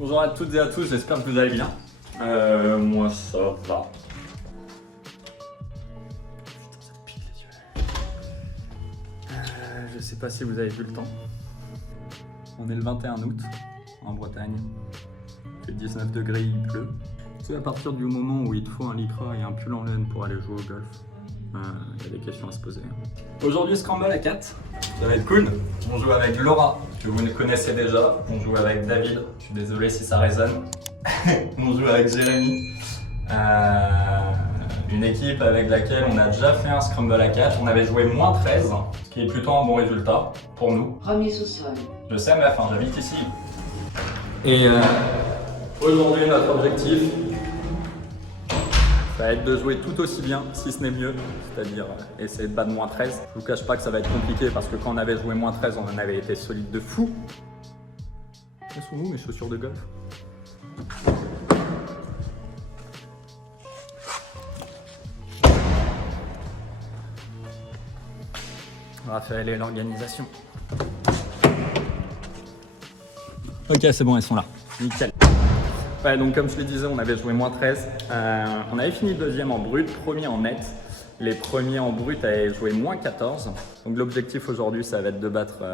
Bonjour à toutes et à tous, j'espère que vous allez bien. Moi ça va. Putain, ça me pique les yeux. Je sais pas si vous avez vu le temps. On est le 21 août en Bretagne. Il fait 19 degrés, il pleut. C'est à partir du moment où il te faut un lycra et un pull en laine pour aller jouer au golf. Il y a des questions à se poser. Aujourd'hui, Scramble à 4. Ça va être cool. On joue avec Laura, que vous connaissez déjà. On joue avec David. Je suis désolé si ça résonne. On joue avec Jérémy. Une équipe avec laquelle on a déjà fait un Scramble à 4. On avait joué moins 13, ce qui est plutôt un bon résultat pour nous. Remise au sol. Je sais, mais enfin, j'habite ici. Et aujourd'hui, notre objectif, ça va être de jouer tout aussi bien, si ce n'est mieux, c'est-à-dire essayer de battre moins 13. Je vous cache pas que ça va être compliqué parce que quand on avait joué moins 13, on en avait été solide de fou. Elles sont où mes chaussures de golf? Raphaël et l'organisation. Ok, c'est bon, elles sont là. Nickel. Ouais, donc comme je le disais, on avait joué moins 13. On avait fini deuxième en brut, premier en net. Les premiers en brut avaient joué moins 14. Donc l'objectif aujourd'hui, ça va être de battre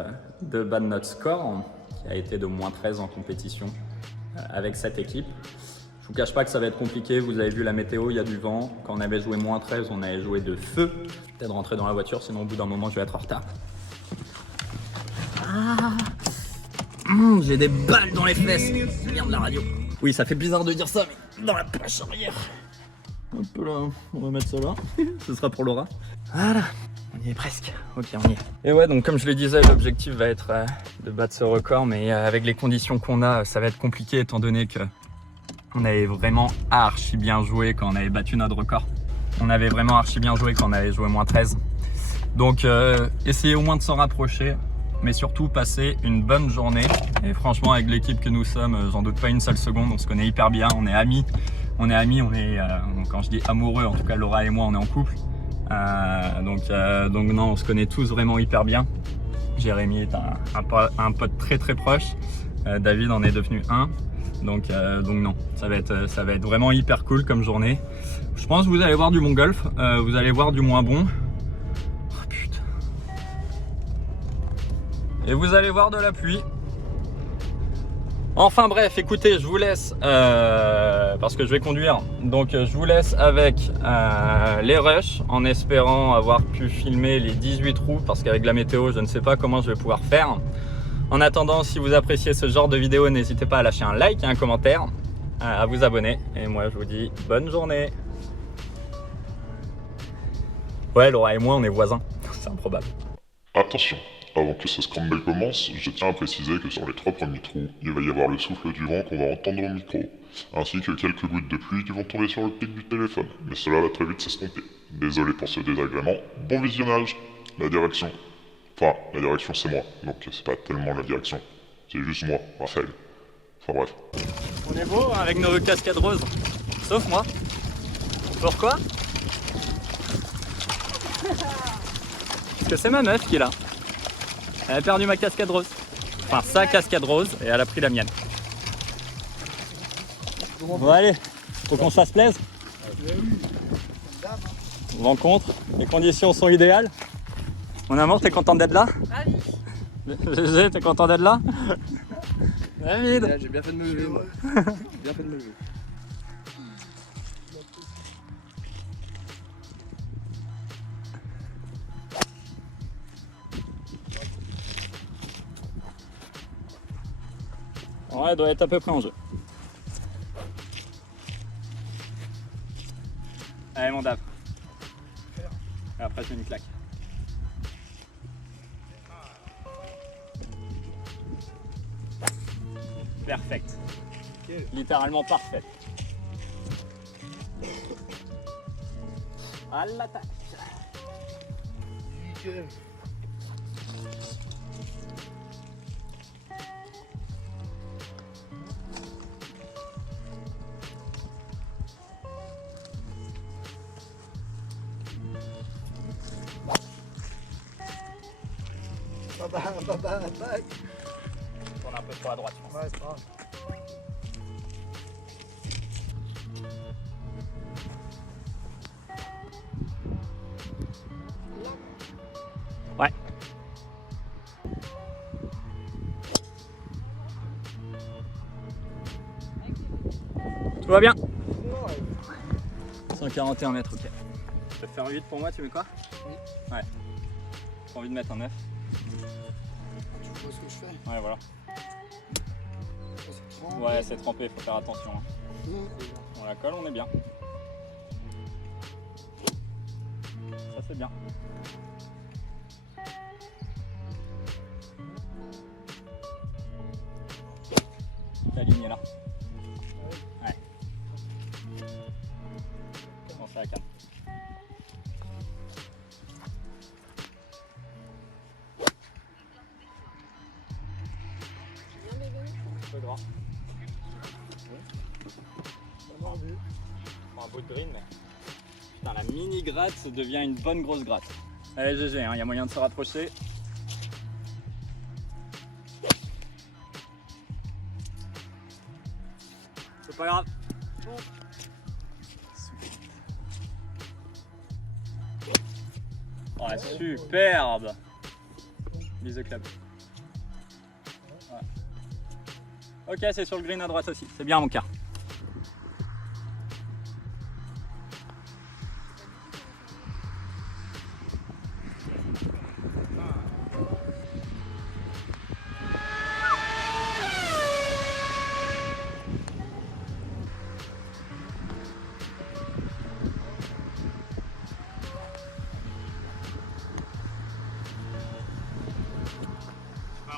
notre score, qui a été de moins 13 en compétition avec cette équipe. Je vous cache pas que ça va être compliqué. Vous avez vu la météo, il y a du vent. Quand on avait joué moins 13, on avait joué de feu. Je vais peut-être rentrer dans la voiture, sinon au bout d'un moment, je vais être en retard. J'ai des balles dans les fesses. Merde, la radio. Oui, ça fait bizarre de dire ça, mais dans la poche arrière. Hop là, on va mettre ça là. Ce sera pour Laura. Voilà, on y est presque. Ok, on y est. Et ouais, donc comme je le disais, l'objectif va être de battre ce record, mais avec les conditions qu'on a, ça va être compliqué étant donné que on avait vraiment archi bien joué quand on avait battu notre record. On avait vraiment archi bien joué quand on avait joué moins 13. Donc, essayez au moins de s'en rapprocher. Mais surtout passer une bonne journée. Et franchement, avec l'équipe que nous sommes, j'en doute pas une seule seconde, on se connaît hyper bien, on est amis. On est quand je dis amoureux, en tout cas Laura et moi, on est en couple. Donc non, on se connaît tous vraiment hyper bien. Jérémy est un pote très très proche. David en est devenu un. Donc non, ça va être vraiment hyper cool comme journée. Je pense que vous allez voir du bon golf, vous allez voir du moins bon. Et vous allez voir de la pluie. Enfin bref, écoutez, je vous laisse, parce que je vais conduire, donc je vous laisse avec les rushs, en espérant avoir pu filmer les 18 trous, parce qu'avec la météo, je ne sais pas comment je vais pouvoir faire. En attendant, si vous appréciez ce genre de vidéo, n'hésitez pas à lâcher un like et un commentaire, à vous abonner. Et moi, je vous dis bonne journée. Ouais, Laura et moi, on est voisins. C'est improbable. Attention, avant que ce scramble commence, je tiens à préciser que sur les 3 premiers trous, il va y avoir le souffle du vent qu'on va entendre au micro, ainsi que quelques gouttes de pluie qui vont tomber sur le pic du téléphone, mais cela va très vite s'estomper. Désolé pour ce désagrément, bon visionnage. La direction c'est moi, donc c'est pas tellement la direction, c'est juste moi, Raphaël. Enfin bref. On est beau avec nos cascades roses, sauf moi. Pourquoi? Parce que c'est ma meuf qui est là. Elle a perdu ma cascade rose. Enfin, sa cascade rose, et elle a pris la mienne. Bon allez, faut qu'on se fasse plaisir. Rencontre, les conditions sont idéales. Mon amour, t'es content d'être là? GG, t'es content d'être là? David. J'ai bien fait de me lever, moi. Bien fait de me lever. Ouais, elle doit être à peu près en jeu. Allez mon dave. Et après je mets une claque. Perfect. Nickel. Littéralement parfait. À l'attaque. Nickel. Attaque. Tourne un peu trop à droite, je pense. Ouais, c'est pas grave. Ouais. Tout va bien. 141 mètres, ok. Tu peux faire 8 pour moi, tu mets quoi? Oui. Ouais. J'ai envie de mettre un 9. Tu vois ce que je fais? Ouais, voilà. C'est trempé. Ouais, c'est trempé, faut faire attention. Hein. On la colle, on est bien. Ça, c'est bien. T'es aligné là. Ouais. Comment ça, la canne? Un peu gras. Un bout de green, mais putain, la mini gratte devient une bonne grosse gratte. Allez, GG, hein, y a moyen de se rapprocher. C'est pas grave. Oh, superbe. Mise de club. Ouais. Ok, c'est sur le green à droite aussi. C'est bien mon quart.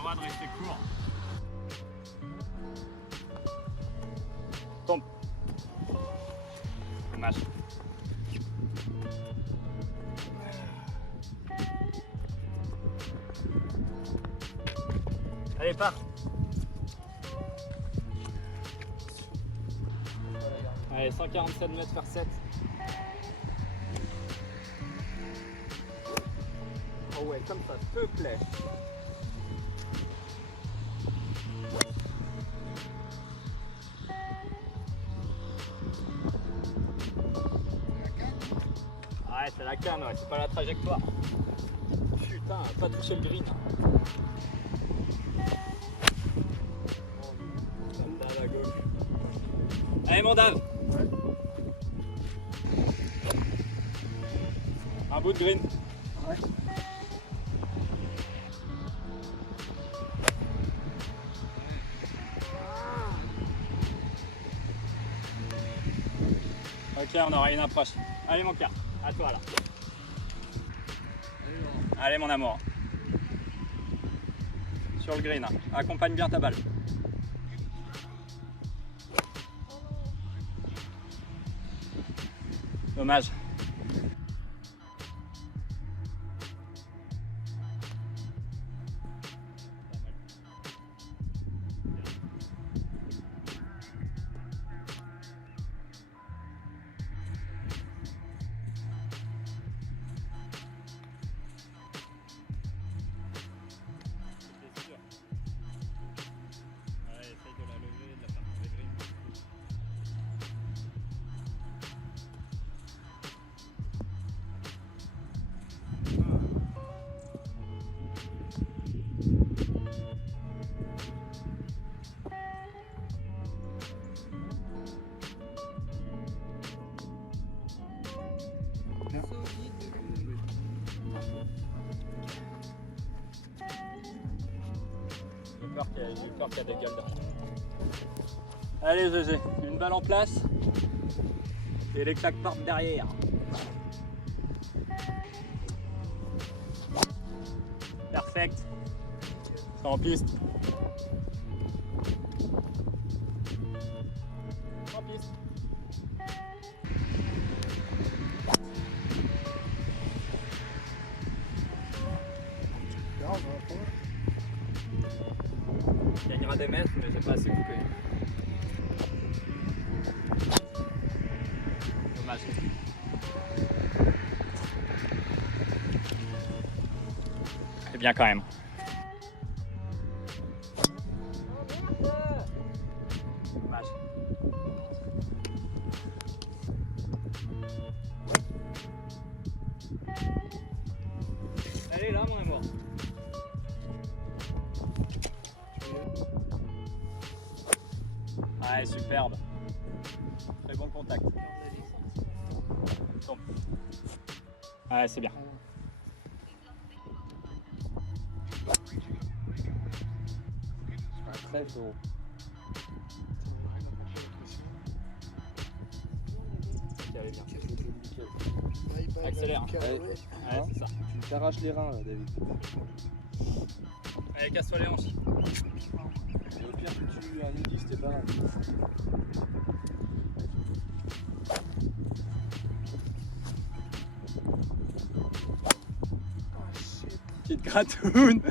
De rester court. Tombe. Dommage. Allez, pars. Allez, 147 mètres faire 7. Oh ouais, comme ça te plaît. Ouais, c'est la canne, ouais, c'est pas la trajectoire. Putain, pas touché le green. Dave à gauche. Allez, mon Dave. Un bout de green. Ouais. Ok, on aura une approche. Allez, mon quart. À toi là. Allez mon amour. Sur le green. Accompagne bien ta balle. Dommage. J'ai peur qu'il y a des gueules derrière. Allez GG, une balle en place et les claques partent derrière. Perfect. C'est en piste. Il gagnera des mètres, mais j'ai pas assez coupé. Dommage. C'est bien quand même. Dommage. Allez là mon amour. Ouais, superbe. Très bon contact. Tombe. Ouais, c'est bien. Très chaud. Allez, bien. Bye, bye, Accélère. bye, Allez. Ouais, c'est ça. Tu t'arraches les reins là, David. Allez, casse-toi les hanches. Et au pire, que tu un nudiste, c'est pas grave. Petite gratoune.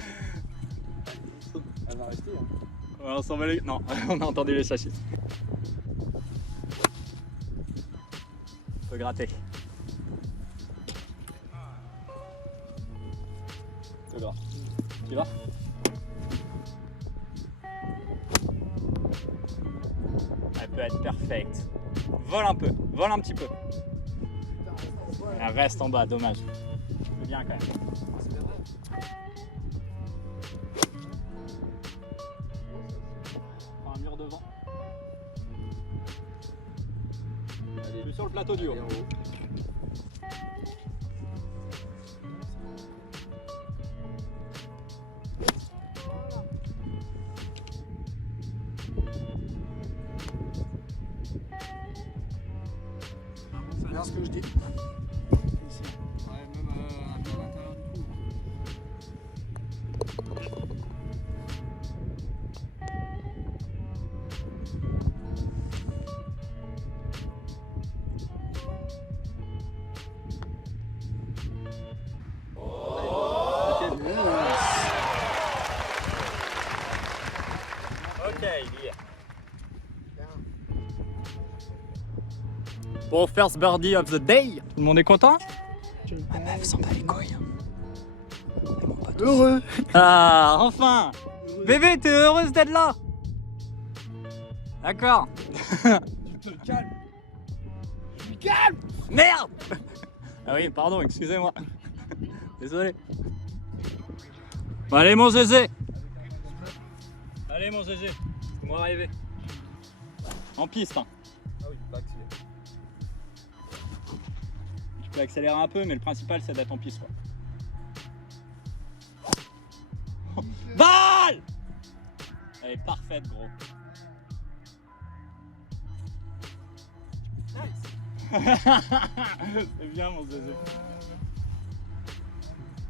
Elle va rester. Hein. Ouais, on s'en va les... Non, on a entendu les châssis. On peut gratter. C'est grave. Tu vas? Elle peut être parfaite. Vole un peu, vole un petit peu. Elle reste en bas, dommage. C'est bien quand même. Prends un mur devant. Allez, Je suis sur le plateau du haut. allez, en haut. C'est bien ce que je dis. Ici. Ouais, même un peu à l'intérieur du trou. Ok, il y est. Bon, first birdie of the day. Tout le monde est content? La meuf s'en bat les couilles. Heureux. Ah, enfin! Bébé, t'es heureuse d'être là? D'accord. Tu te calmes. Calme! Merde! Ah oui, pardon, excusez-moi. Désolé. Bon, allez, mon Zézé. Allez, mon Zézé. Laisse-moi arriver. En piste, hein. Ah oui, pas accéléré. Tu peux accélérer un peu, mais le principal, c'est d'être en piste, quoi. Balle! Elle est parfaite, gros. C'est bien, mon Zézé.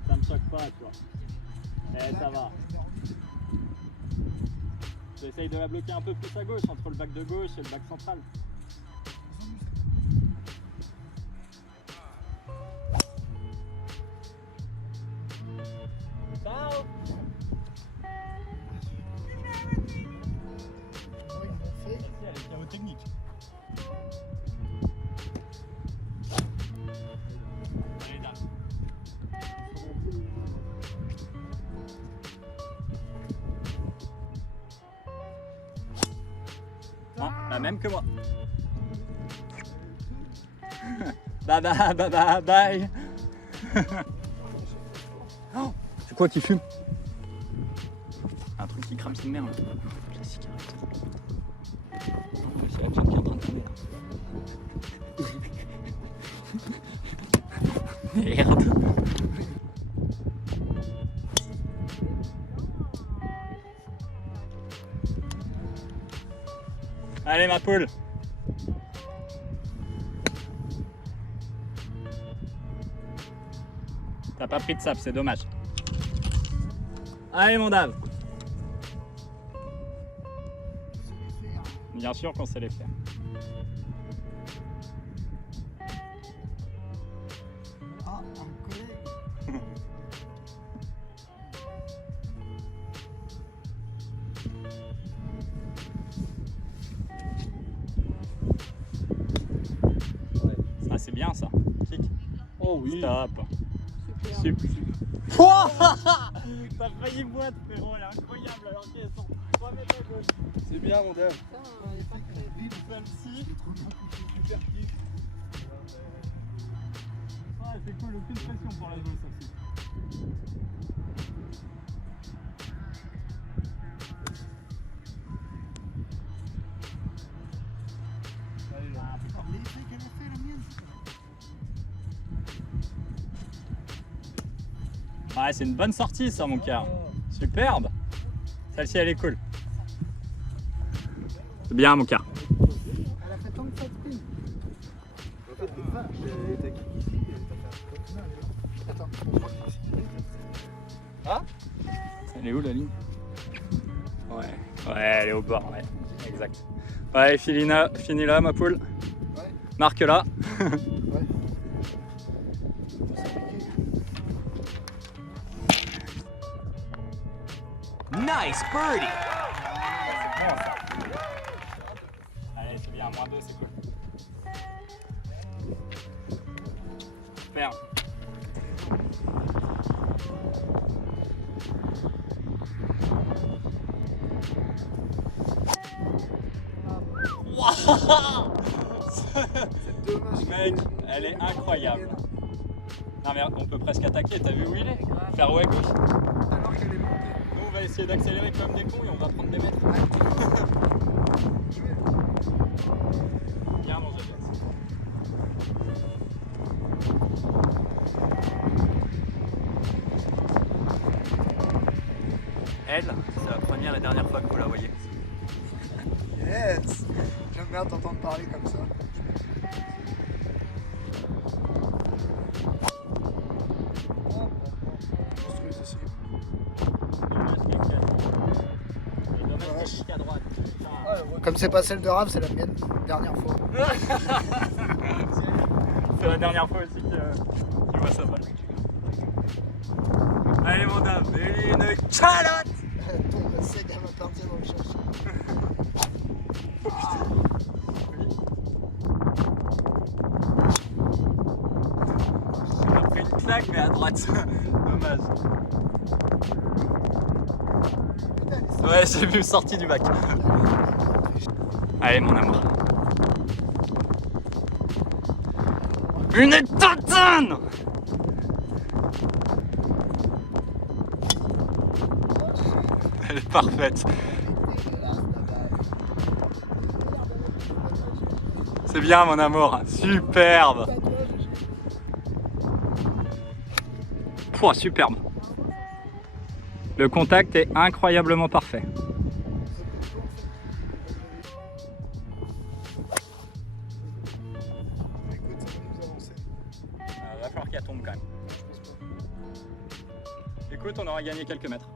Ça me choque pas, tu vois. Eh, ça va. J'essaye de la bloquer un peu plus à gauche, entre le bac de gauche et le bac central. Ciao! Elle est pyrotechnique. Allez, dame. Non, la même que moi. Bye bye bye bye bye. Oh, c'est quoi qui fume? Un truc qui crame sa mère là. La cigarette. C'est la petite qui est en train de fumer là. Merde. Allez ma poule. T'as pas pris de sable, c'est dommage. Allez mon Dave. Bien sûr qu'on sait les faire. Ah, un collègue. ça. Kick. Oh oui. Stop. Super. Super. Oh t'as failli boîte, frérot, elle est incroyable alors qu'elle sort 3 mètres à gauche. C'est bien, mon dame. Putain, elle est pas prête. Celle-ci. Super kiff. Ah, c'est cool, aucune pression pour la jouer celle-ci. Allez, là. L'effet qu'elle a fait, la mienne. Ouais, c'est une bonne sortie ça, mon cœur. Superbe. Celle-ci, elle est cool. C'est bien, mon cœur. Elle a fait tant que ça de prix. Attends, on voit ici. Elle est où la ligne? Ouais, elle est au bord, ouais, exact. Ouais, finis là, ma poule. Ouais. Marque là. Ouais. Nice birdie. Allez, c'est bien, -2, c'est cool. Super. Wouah. C'est dommage. Mec, elle est incroyable. Non mais on peut presque attaquer, t'as vu où il est? Fairway gauche. Alors qu'elle est montée. Nous on va essayer d'accélérer comme des cons et on va prendre des mètres. Bien mon GPS. Elle, c'est la première et dernière fois que vous la voyez. Yes. J'aime bien t'entendre parler comme ça. Monstrueuse ici. Jusqu'à droite. Comme c'est pas celle de Rav, c'est la mienne. Dernière fois. C'est la dernière fois aussi que vois ça balle. Allez mon dame, et une calotte. Elle tombe sec, elle va partir dans le chercher. Elle a pris une claque mais à droite. Dommage. Ouais, j'ai vu sortie du bac. Allez mon amour. Une totane. Elle est parfaite. C'est bien mon amour. Superbe. Pouah, superbe. Le contact est incroyablement parfait. Écoute, ça va nous avancer. Va falloir qu'elle tombe quand même. Écoute, on aura gagné quelques mètres.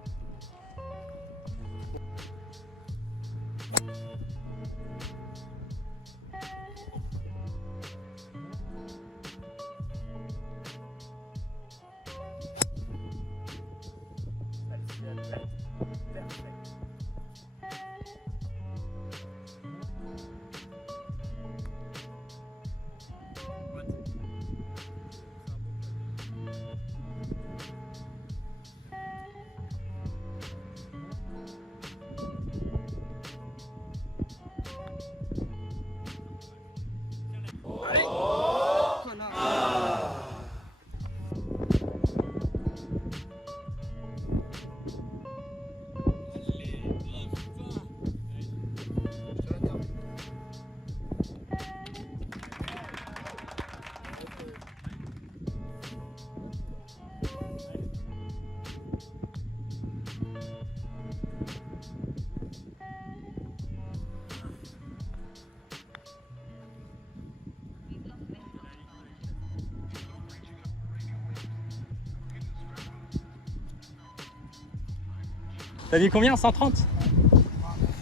T'as dit combien? 130?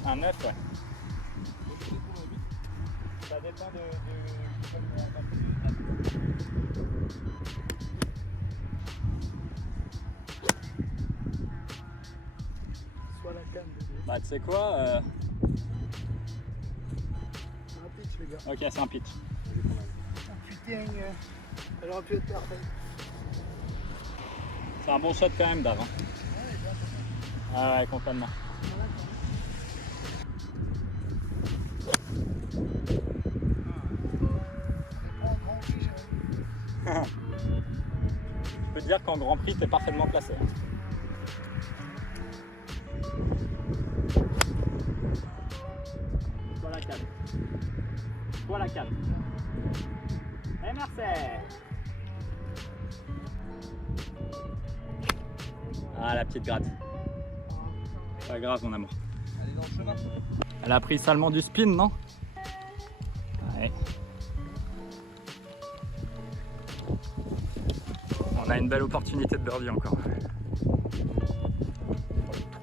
Un 9, ouais. Ça dépend de... Soit la canne, bébé. Bah tu sais quoi C'est un pitch, les gars. Ok, c'est un pitch. Oh putain. putting. Elle aurait pu être parfaite. C'est un bon shot quand même, Dave. Hein. Ah ouais, complètement. Je peux te dire qu'en Grand Prix, t'es parfaitement placé. Hein. Toi la calme. Toi la calme. Et merci. Ah, la petite gratte. Pas grave, mon amour. Elle est dans le chemin. Elle a pris salement du spin, non? Ouais. On a une belle opportunité de birdie encore.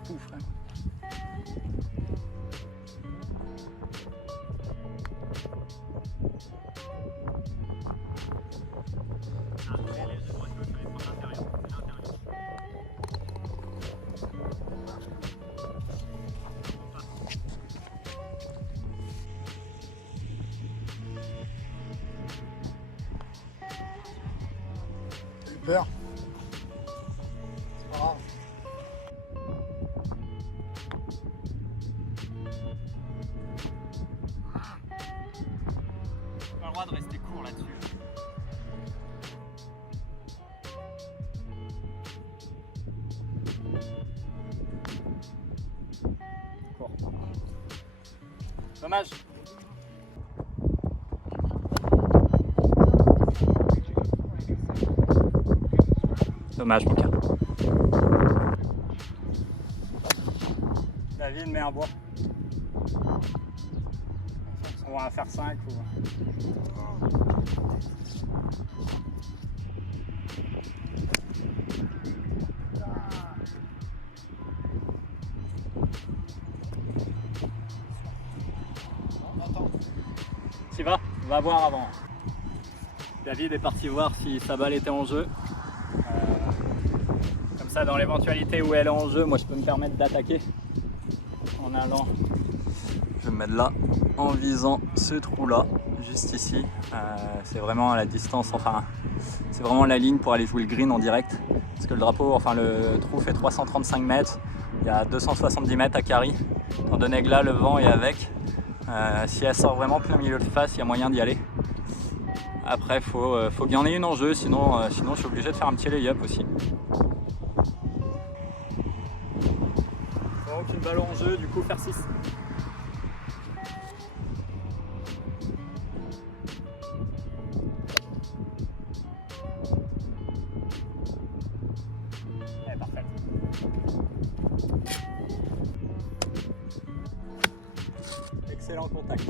Tout frère. J'ai peur. C'est pas grave. Pas le droit de rester court là-dessus. Court. Dommage. Dommage, mon gars. David met un bois. On va faire 5 ou... Attends. T'y vas? On va voir avant. David est parti voir si sa balle était en jeu. Comme ça, dans l'éventualité où elle est en jeu, moi je peux me permettre d'attaquer en allant. Je vais me mettre là en visant ce trou là, juste ici. C'est vraiment à la distance, enfin, c'est vraiment la ligne pour aller jouer le green en direct. Parce que le drapeau, enfin le trou fait 335 mètres, il y a 270 mètres à carry. Étant donné que là le vent est avec, si elle sort vraiment plein milieu de face, il y a moyen d'y aller. Après, faut qu'il y en ait une en jeu, sinon je suis obligé de faire un petit lay-up aussi. Donc une balle en jeu, du coup faire 6. Elle est parfaite. Excellent contact.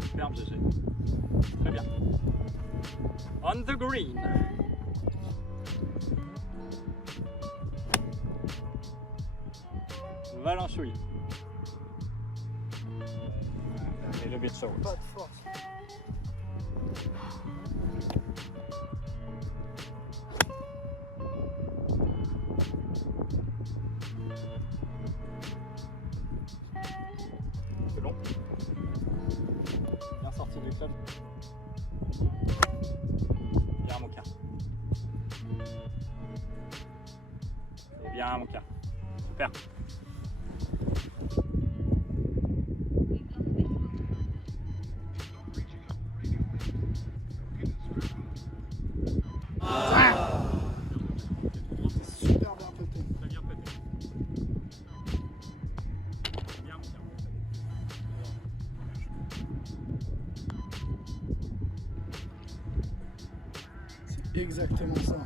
Superbe GG. Très bien. On the green. Valenchouille. Et le bit show. Pas de force. C'est long. Bien sorti du club. Bien mon cas. C'est bien mon cas. Super. Super bien pété. Très bien pété. Bien mon cas. C'est exactement ça.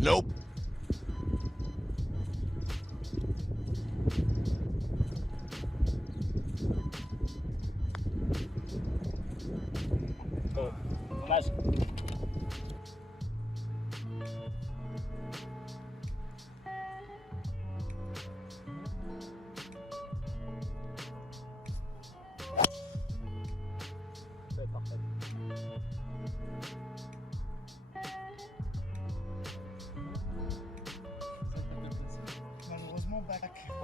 Nope. Oh, dommage. C'est parfait.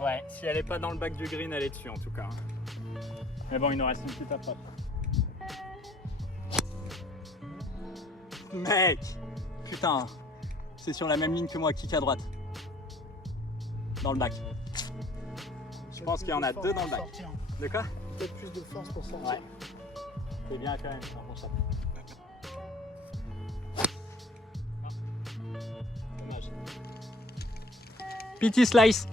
Ouais, si elle est pas dans le bac du green, elle est dessus en tout cas. Mais bon, il nous reste une petite approche. Mec! Putain, c'est sur la même ligne que moi, kick à droite. Dans le bac. Je pense qu'il y en a deux dans le bac. De quoi? Peut-être plus de force pour sortir. Ouais. C'est bien quand même, c'est un bon shot. Ah. Dommage. Pity slice!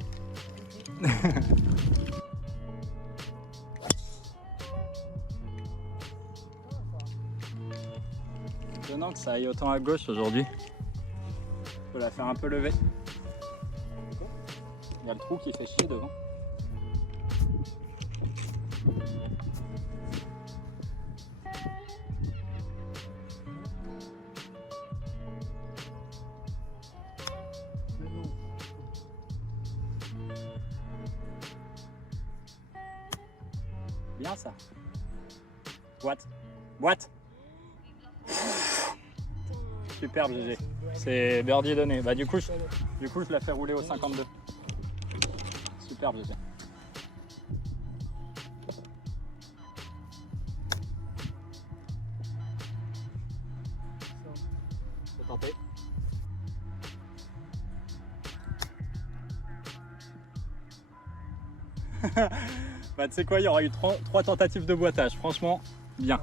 Étonnant que ça aille autant à gauche aujourd'hui. Faut la faire un peu lever. Il y a le trou qui fait chier devant. Bien ça. Boîte. Boîte. Superbe GG. C'est birdie donné. Bah du coup je la fais rouler au 52. Superbe GG. Faut tenter. Bah tu sais quoi, il y aura eu 3 tentatives de boitage. Franchement, bien.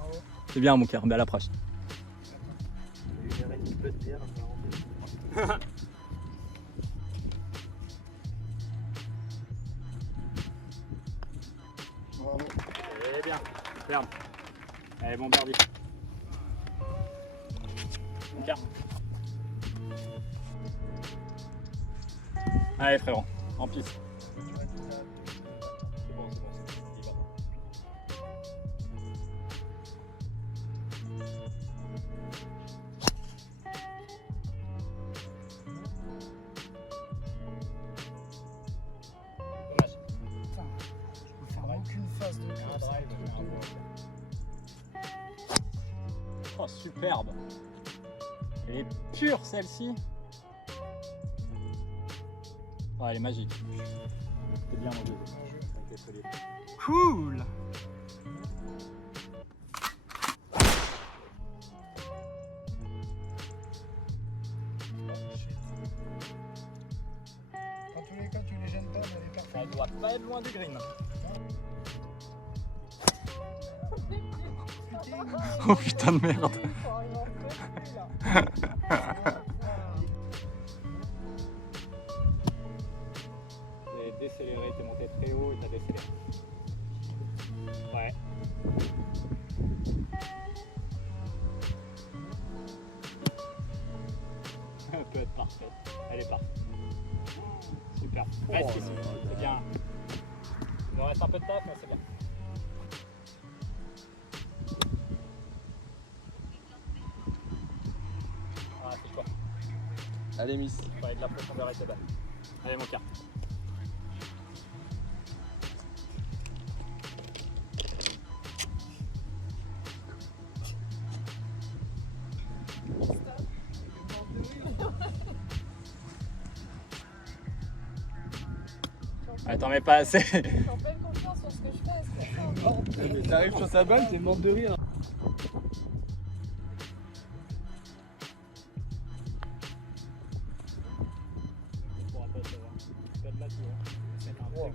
C'est bien mon cœur, belle approche. Bravo. Eh bien, ferme. Allez, bon birdie. Mon cœur. Allez frérot, en piste. C'est bon, il va. Dommage. Putain, je peux faire aucune phase de Un drive, oh superbe. Elle est pure celle-ci. Oh, elle est magique. C'est bien mon jeu. C'est solide. Cool. Dans tous les cas, tu les gênes pas, mais elle est parfaite. Elle doit pas être loin du green. Oh putain de merde. T'es décéléré, t'es monté très haut et t'as décéléré. Ouais. Elle peut être parfaite. Elle est parfaite. Super. Reste ici. C'est bien. Il nous reste un peu de taf, mais c'est bien. Ah, c'est quoi? Allez, Miss. Il fallait de la profondeur et c'est belle. Allez, mon cœur. Attends, mais pas assez. J'en pleine confiance sur ce que je fais. Mais t'arrives sur sa balle, t'es morte de rire. On pourra pas savoir. C'est pas de là, tu vois. C'est un très gros.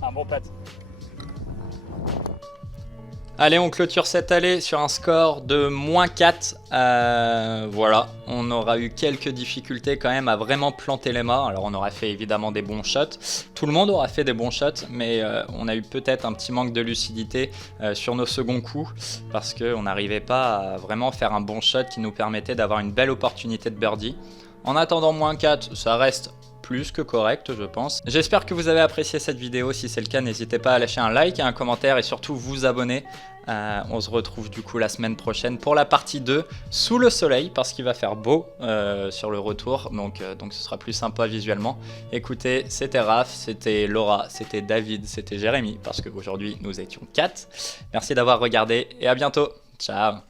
Un bon plat. Allez, on clôture cette allée sur un score de -4. Voilà, on aura eu quelques difficultés quand même à vraiment planter les mâts. Alors on aura fait évidemment des bons shots. Tout le monde aura fait des bons shots, mais on a eu peut-être un petit manque de lucidité sur nos seconds coups parce qu'on n'arrivait pas à vraiment faire un bon shot qui nous permettait d'avoir une belle opportunité de birdie. En attendant -4, ça reste plus que correct, je pense. J'espère que vous avez apprécié cette vidéo. Si c'est le cas, n'hésitez pas à lâcher un like et un commentaire et surtout vous abonner. On se retrouve du coup la semaine prochaine pour la partie 2 sous le soleil parce qu'il va faire beau sur le retour, donc ce sera plus sympa visuellement. Écoutez, c'était Raph, c'était Laura, c'était David, c'était Jérémy parce qu'aujourd'hui nous étions 4. Merci d'avoir regardé et à bientôt. Ciao.